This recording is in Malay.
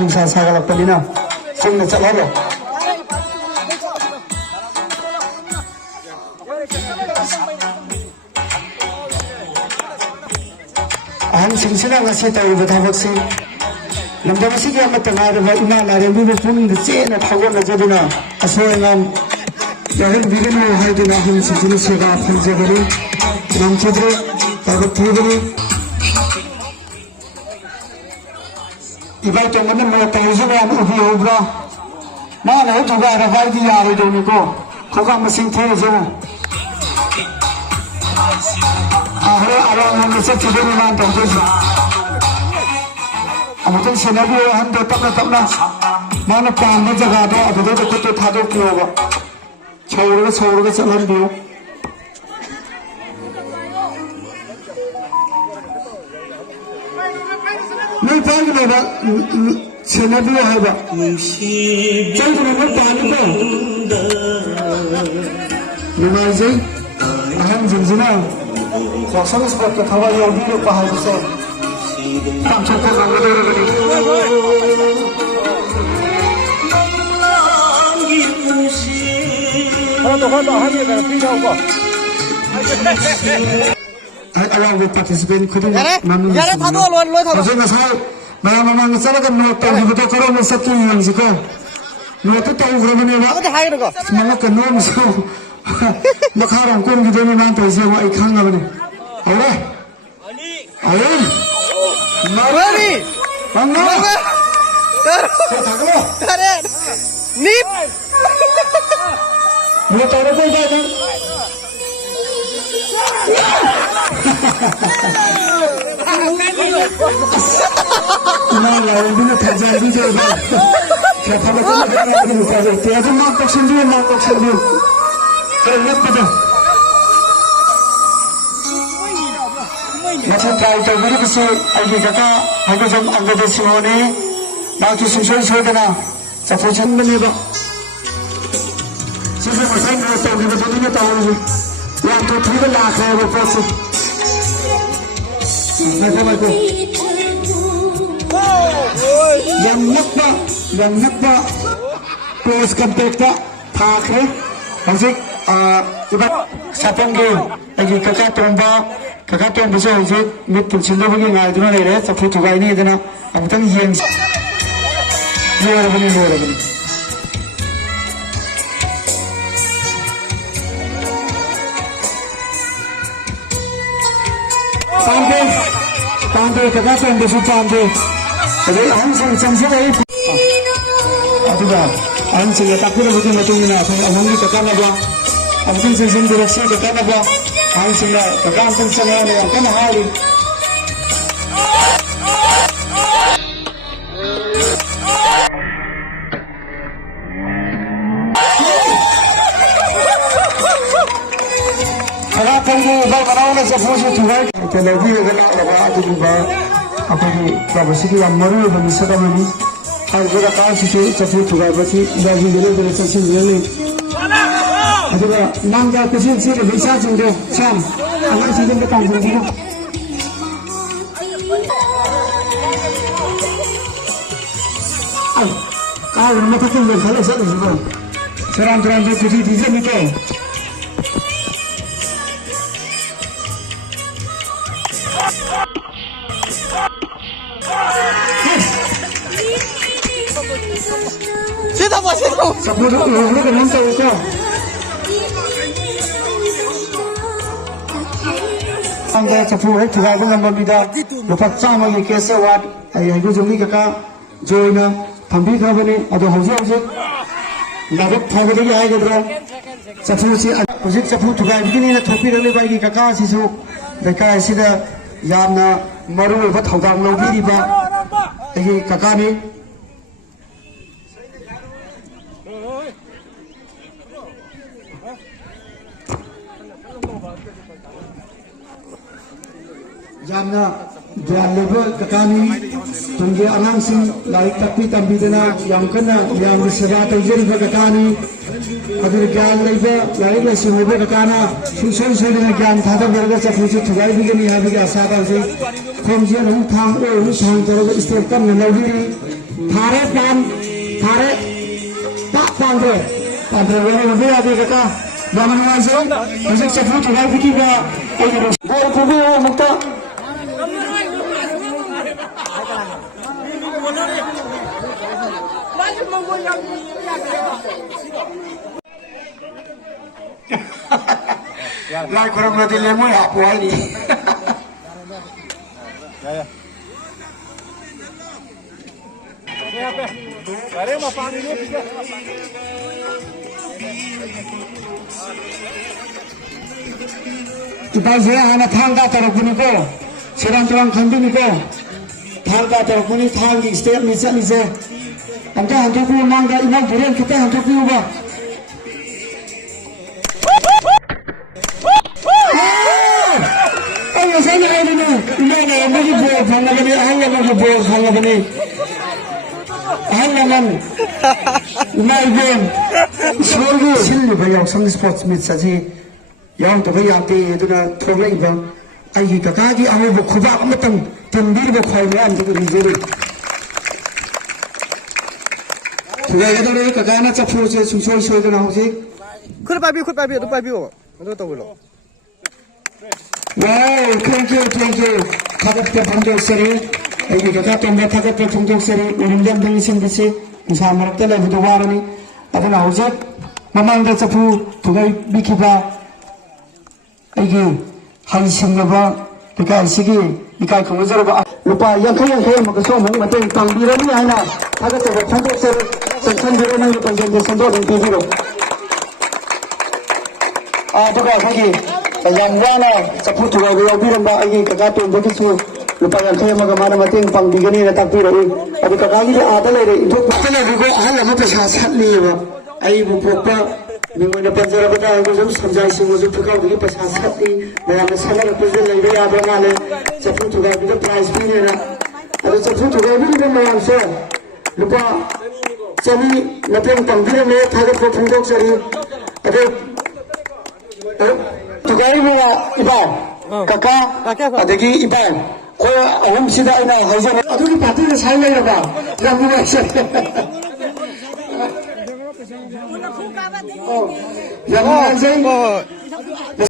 nusa sagalakpanina chungna chatlaro aham singsina ngasi tawriba thabaksi lamdam asigi amata ngaraba ima narembi pung chena thagona jaduna asoengam yahil biganu haidina aham singsina sega phanjabani namchadre tabakthibani ibai to mana mana tayusa am ubi obra mana he thoga rabai di yare do ni ko khoga masing the jo ahre ara man se chideni man to jo amutan senabi han do tapna mana pan na jaga do adu do to thado kyo ba chawruga chalan dio नहीं पानी में ना सेना भी है बा चल तो मैं पानी को निमाल जी अहम जिंजना कौशल इस बात का खबर योगी लोग पहाड़ से काम चलते हैं मुझे लगी हाँ ये मेरा फ्री जाऊँगा along with participant couldn't manage yare thado loi thado jena sai maya mama ngala kan no to bido karo no sakki yang siko no to to ugro ne ba ade hai ko mama kan no so makharang kun gido ni man to se wa ai khang ga ne aure ali marani mama kare nip no to ro ko ja Nah, lawan dulu terjadi juga. Kita betul betul terjadi. Tiada nak sendiri. Kerana apa? Macam try tu, mari kita aje kakak, aku jam angkat semua ni. Nak tu susah kena. Cepat benda ba. Sisa masai ni tahu ni betul ni tahu ni. Yang tu tiada nak saya berpose. Macam yang nakba post kontakta thakre hojik ibat sapangge agi kakatomba so hojik mit tulsinda bagi ngai duna lere saphu thugai ni dana amtang yeng yorabani Tante kakatomba su tante jadi langsung sampai aduh langsung ya takut betul betul ni nak orang ni tekan apa mungkin season direksi tekan apa langsung lah tekan semua ni kan hari kalau kamu bawa nak sesuatu tu kan kalau dia kena apa tu juga apa ni kalau sikit yang maru bagi sekarang ni hal juga kau situ sesuatu juga berarti bagi dia sesuatu ni ada nangga kecil bisa juga sam anak sini betang juga kau rumah tu pun kalau sesuatu serang jadi desain itu Sepuluh kan nanti kau. Anda sepuluh juga dengan berbeda. Lepas sama lagi kesewat, ayah itu jomli kakak joina, tambi kau ni ada hujung. Lalu thagi lagi ayah kedua. Sepuluh si, projek sepuluh juga begini na topi lagi bagi kakak sisu. Dekat sini yang maru lepas thogam lagi di bawah. Ayah kakak ni. ꯌꯥꯝꯅ ꯒ꯭ꯌꯥꯟ ꯂꯩꯕ ꯀꯀꯥꯅꯤ ꯇꯨꯡꯒꯤ ꯑꯉꯥꯡꯁꯤꯡ ꯂꯥꯏꯔꯤꯛ ꯇꯥꯛꯄꯤ ꯇꯝꯕꯤꯗꯅ ꯌꯥꯝ ꯀꯟꯅ ꯃꯌꯥꯝꯒꯤ ꯁꯦꯕꯥ ꯇꯧꯖꯔꯤꯕ ꯀꯀꯥꯅꯤ ꯑꯗꯨꯒ ꯒ꯭ꯌꯥꯟ ꯂꯩꯕ ꯂꯥꯏꯔꯤꯛ ꯂꯥꯏꯁꯨ ꯍꯩꯕ ꯀꯀꯥꯅ ꯁꯨꯡꯁꯣꯏ ꯁꯣꯏꯗꯅ ꯒ꯭ꯌꯥꯟ ꯊꯥꯗꯕꯤꯔꯒ ꯆꯐꯨꯁꯤ ꯊꯨꯒꯥꯏꯕꯤꯒꯅꯤ ꯍꯥꯏꯕꯒꯤ ꯑꯁꯥ ꯇꯧꯖꯩ ꯈꯣꯡꯖꯦꯜ ꯑꯃꯨꯛ ꯊꯥꯡ ꯑꯃꯨꯛ ꯊꯥꯡ ꯇꯧꯔꯒ ꯏꯁꯇꯦꯞ ꯀꯟꯅ ꯂꯧꯕꯤꯔꯤ ꯊꯥꯔꯦ ꯊꯥꯔꯦ ꯄꯥꯟꯗ꯭ꯔꯦ ꯎꯕ ꯌꯥꯗꯦ ꯀꯀꯥ ꯌꯥꯝꯅ ꯅꯨꯡꯉꯥꯏꯖꯩ ꯍꯧꯖꯤꯛ ꯆꯐꯨ ꯊꯨꯒꯥꯏꯕꯤꯈꯤꯕ ꯑꯩꯒꯤ ꯕꯣꯜ ꯄꯨꯕꯤꯌꯣ ꯑꯃꯨꯛꯇ ꯂꯥꯏ ꯈꯨꯔꯨꯝꯕꯗꯤ ꯂꯦꯝꯃꯣꯏ ꯍꯥꯞꯄꯨ ꯍꯥꯏꯅꯤ ꯏꯄꯥꯁꯦ ꯍꯥꯟꯅ ꯊꯥꯡ ꯇꯥ ꯇꯧꯔꯛꯄꯅꯤꯀꯣ ꯁꯦꯔꯥꯟ ꯇꯨꯔꯥꯟ ꯈꯪꯕꯤꯅꯤꯀꯣ ꯊꯥꯡ ꯇꯥ ꯇꯧꯔꯛꯄꯅꯤ ꯊꯥꯡꯒꯤ ꯏꯁꯇꯦꯞꯅꯤ ꯆꯠꯂꯤꯁꯦ ꯑꯝꯇ ꯍꯟꯗꯣꯛꯄꯤꯌꯨ ꯃꯥꯡꯗ ꯏꯃꯥ ꯕꯨꯔꯦꯟ ꯈꯤꯇ ꯍꯟꯗꯣꯛꯄꯤꯌꯨꯕ ꯑꯩ ꯉꯁꯥꯏꯅ ꯍꯥꯏꯕꯅꯤ ꯏꯃꯥꯅ ꯑꯃꯒꯤ ꯕꯣꯜ ꯐꯪꯂꯕꯅꯤ ꯑꯍꯜ ꯑꯃꯒꯤ ꯕꯣꯜ ꯐꯪꯂꯕꯅꯤ ꯑꯍꯜ ꯂꯃꯟ ꯏꯃꯥ ꯏꯕꯦꯟ ꯏꯁꯣꯔꯒꯤ ꯁꯤꯜꯂꯤꯕ ꯌꯥꯎꯁꯪ ꯏꯁꯄꯣꯔꯠꯁ ꯃꯤꯠꯁ ꯑꯁꯤ ꯌꯥꯎꯗꯕ ꯌꯥꯗꯦ ꯑꯗꯨꯅ ꯊꯣꯛꯂꯛꯏꯕ ꯑꯩꯒꯤ ꯀꯀꯥꯒꯤ ꯑꯍꯧꯕ ꯈꯨꯕꯥꯛ ꯑꯃꯇꯪ ꯇꯤꯟꯕꯤꯔꯤꯕ ꯈ꯭ꯋꯥꯏ ꯃꯌꯥꯝꯗꯨ ꯎꯖꯔꯤ ꯊꯨꯒꯥꯏꯒꯗꯧꯔꯦ ꯀꯀꯥꯅ ꯆꯐꯨꯁꯦ ꯁꯨꯡꯁꯣꯏ ꯁꯣꯏꯗꯅ ꯍꯧꯖꯤꯛ ꯈꯨꯠ ꯄꯥꯏꯕꯤꯌꯨ ꯑꯗꯨ ꯄꯥꯏꯕꯤꯌꯨ ꯑꯗꯨ ꯇꯧꯕꯤꯔꯣ ꯋꯥꯎ ꯊꯦꯡꯛ ꯌꯨ ꯊꯥꯒꯠꯄ ꯐꯣꯡꯗꯣꯛꯆꯔꯤ ꯑꯩꯒꯤ ꯀꯀꯥ ꯇꯣꯝꯕ ꯊꯥꯒꯠꯄ ꯐꯣꯡꯗꯣꯛꯆꯔꯤ ꯎꯔꯨꯝꯗꯝꯗ ꯏꯁꯤꯡꯕꯁꯤ ꯅꯨꯡꯁꯥ ꯃꯔꯛꯇ ꯂꯩꯕꯗ ꯋꯥꯔꯅꯤ ꯑꯗꯨꯅ ꯍꯧꯖꯤꯛ ꯃꯃꯥꯡꯗ ꯆꯐꯨ ꯊꯨꯒꯥꯏꯕꯤꯈꯤꯕ ꯑꯩꯒꯤ ꯍꯩꯁꯤꯡꯂꯕ ꯂꯩꯀꯥꯏꯁꯤꯒꯤ ꯏꯀꯥꯏ ꯈꯨꯝꯅꯖꯔꯕ ꯂꯨꯄꯥ ꯌꯥꯡꯈꯩ ꯑꯃꯒꯁꯨ ꯑꯃꯨꯛ ꯃꯇꯦꯡ ꯄꯥꯡꯕꯤꯔꯅꯤ ꯍꯥꯏꯅ ꯊꯥꯒꯠꯆꯕ ꯐꯣꯡꯗꯣꯛꯆꯔꯤ ꯆꯪꯁꯟꯕꯤꯔꯣ ꯅꯪꯒꯤ ꯄꯟꯖꯟꯗ ꯁꯦꯟꯗꯣꯛ ꯄꯤꯕꯤꯔꯣ ꯑꯗꯨꯒ ꯑꯩꯈꯣꯏꯒꯤ ꯌꯥꯝ ꯋꯥꯅ ꯆꯐꯨ ꯊꯨꯒꯥꯏꯕ ꯌꯥꯎꯕꯤꯔꯝꯕ ꯑꯩꯒꯤ ꯀꯀꯥ ꯇꯣꯝꯕꯒꯤꯁꯨ ꯂꯨꯄꯥ ꯌꯥꯡꯈꯩ ꯑꯃꯒ ꯃꯥꯅ ꯃꯇꯦꯡ ꯄꯥꯡꯕꯤꯒꯅꯤꯅ ꯇꯥꯛꯄꯤꯔꯛꯏ ꯑꯗꯨ ꯀꯀꯥꯒꯤꯗꯤ ꯑꯥꯗ ꯂꯩꯔꯦ ꯏꯟꯊꯣꯛꯄꯇ ꯂꯩꯕꯤꯀꯣ ꯑꯍꯜ ꯑꯃ ꯄꯩꯁꯥ ꯁꯠꯂꯤꯑꯕ ꯑꯩꯕꯨ ꯄꯣꯛꯄ ꯃꯤꯡ ꯑꯣꯏꯅ ꯄꯟꯖꯔꯕꯗ ꯑꯩꯈꯣꯏꯁꯨ ꯁꯝꯖꯥꯏꯁꯤꯡꯕꯨꯁꯨ ꯐꯨꯀꯥꯎꯗꯒꯤ ꯄꯩꯁꯥ ꯁꯠꯂꯤ ꯃꯌꯥꯝꯅ ꯁꯠꯂꯛꯄꯁꯤꯗ ꯂꯩꯕ ꯌꯥꯗ꯭ꯔ ꯃꯥꯜꯂꯦ ꯆꯐꯨ ꯊꯨꯒꯥꯏꯕꯤꯗ ꯄ꯭ꯔꯥꯏꯖ ꯄꯤꯅꯦꯅ ꯑꯗꯨ ꯆꯐꯨ ꯊꯨꯒꯥꯏꯕꯤꯔꯤꯕ ꯃꯌꯥꯝꯁꯦ ꯂꯨꯄꯥ 200 ꯃꯇꯦꯡ ꯄꯥꯡꯕꯤꯔꯝꯃꯦ ꯊꯥꯒꯠꯄ ꯐꯣꯡꯗꯣꯛꯆꯔꯤ ꯑꯗꯨ ꯊꯨꯒꯥꯏꯔꯤꯕ ꯏꯄꯥ ꯀꯀꯥ ꯑꯗꯒꯤ ꯏꯄꯥ ꯑꯩꯈꯣꯏ ꯑꯍꯨꯝꯁꯤꯗ ꯑꯩꯅ ꯍꯥꯏꯖꯔꯦ ꯑꯗꯨꯒꯤ ꯄꯥꯔꯇꯤꯗ ꯁꯥꯏ ꯂꯩꯔꯕ ꯌꯥꯝ ꯅꯨꯡꯉꯥꯏꯖꯔꯦ ꯌꯥꯝ ꯅꯨꯡꯉꯥꯏꯖꯩ